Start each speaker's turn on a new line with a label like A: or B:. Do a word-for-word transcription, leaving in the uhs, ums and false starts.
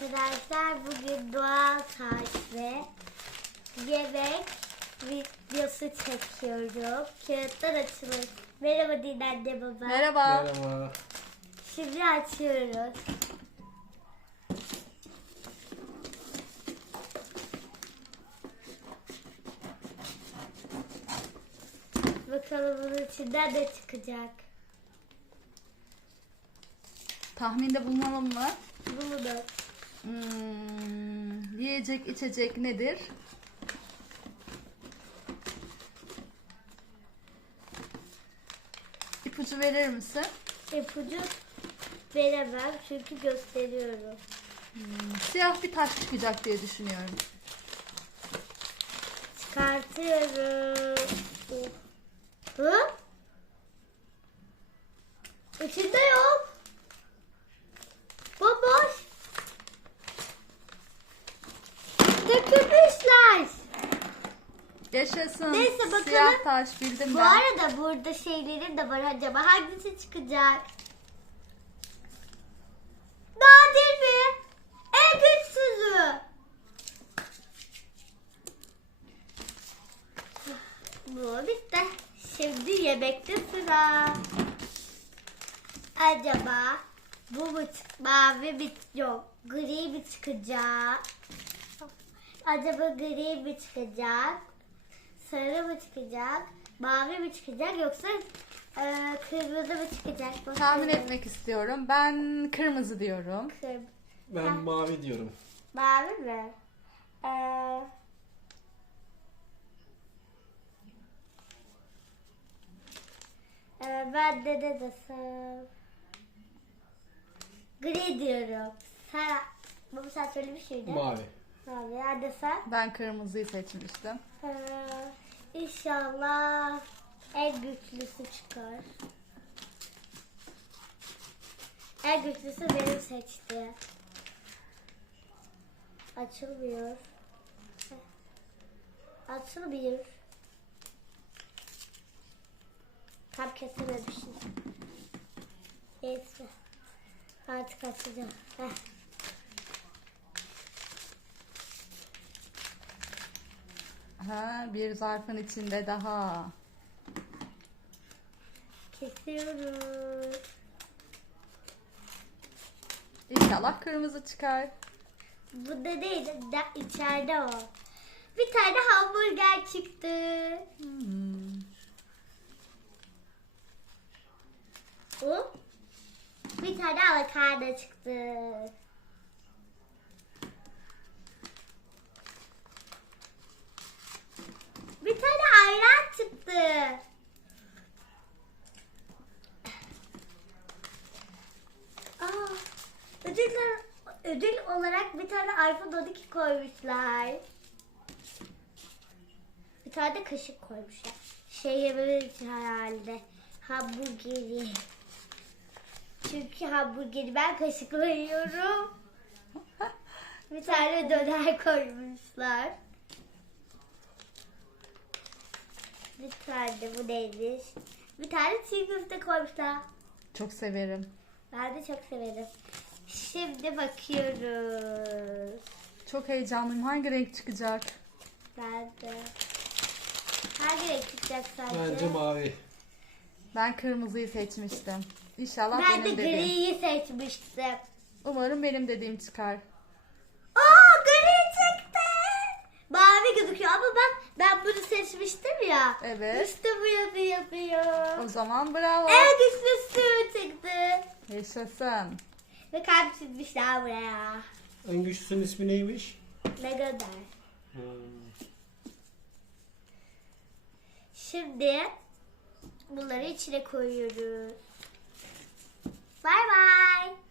A: arkadaşlar, bugün doğal tarif ve yemek videosu çekiyorum. Kağıtlar açılır. Merhaba Din anne baba.
B: Merhaba.
C: Merhaba.
A: Şimdi açıyoruz. Bakalım bunun içinden ne çıkacak.
B: Tahminde bulunalım mı?
A: Bunu
B: Hmm, yiyecek içecek nedir? İpucu verir misin?
A: ipucu veremem çünkü gösteriyorum.
B: Hmm, siyah bir taş çıkacak diye düşünüyorum.
A: Çıkartıyorum. Hı? İçinde yok. Bomboş. Dökülmüşler.
B: Yaşasın.
A: Neyse, bakalım.
B: Siyah taş bildim
A: Bu
B: ben.
A: arada burada şeylerim de var. Acaba hangisi çıkacak? Nadir mi? En güçsüzü. Bu bitti. Şimdi yemekte sıra. Acaba bu mu çık- mavi mi yok gri mi çıkacak? Acaba gri mi çıkacak? Sarı mı çıkacak? Mavi mi çıkacak yoksa e, kırmızı mı çıkacak? Bakalım.
B: Tahmin etmek istiyorum. Ben kırmızı diyorum.
A: Kır-
C: Ben
A: Ha.
C: mavi diyorum.
A: Mavi mi? Ee, e, ben de ne desem? Gri diyorum. Sen, baba sen söylemiş miydin?
C: Mavi.
A: Mavi. Hadi sen.
B: Ben kırmızıyı seçmiştim.
A: Ee, İnşallah en güçlüsü çıkar. En güçlüsü benim seçti. Açılmıyor. Açılmıyor. Tam kesememişim. Neyse. Artık açacağım. Heh.
B: Ha, bir zarfın içinde daha.
A: Kesiyorum.
B: İnşallah kırmızı çıkar.
A: Bu da değil, da içeride o. Bir tane hamburger çıktı.
B: Hmm.
A: O. Bir tane avokado çıktı. Bir tane ayran çıktı. Aa, ödüller, ödül olarak bir tane iPhone on iki koymuşlar. Bir tane de kaşık koymuşlar. Şey yememek için herhalde. Hamburgeri. Çünkü hamburgeri ben kaşıkla yiyorum. Bir tane döner koymuşlar. Bir tane de bu neymiş? Bir tane çiğ köfte koymuşlar.
B: Çok severim.
A: Ben de çok severim. Şimdi bakıyoruz.
B: Çok heyecanlıyım. Hangi renk çıkacak?
A: Ben de. Hangi renk çıkacak sence?
C: Bence mavi.
B: Ben kırmızıyı seçmiştim. İnşallah
A: Ben de
B: benim dediğim.
A: griyi seçmiştim.
B: Umarım benim dediğim çıkar.
A: Aa, gri çıktı. Mavi gözüküyor ama ben ben bunu seçmiştim ya.
B: Evet.
A: İşte bu yazı yapıyor.
B: O zaman bravo.
A: En güçlüsü çıktı.
B: Yaşasın.
A: Ve kalp çizmişler buraya.
C: En güçlüsünün ismi neymiş?
A: Ne kadar.
C: Hmm.
A: Şimdi bunları içine koyuyoruz. Bay bay.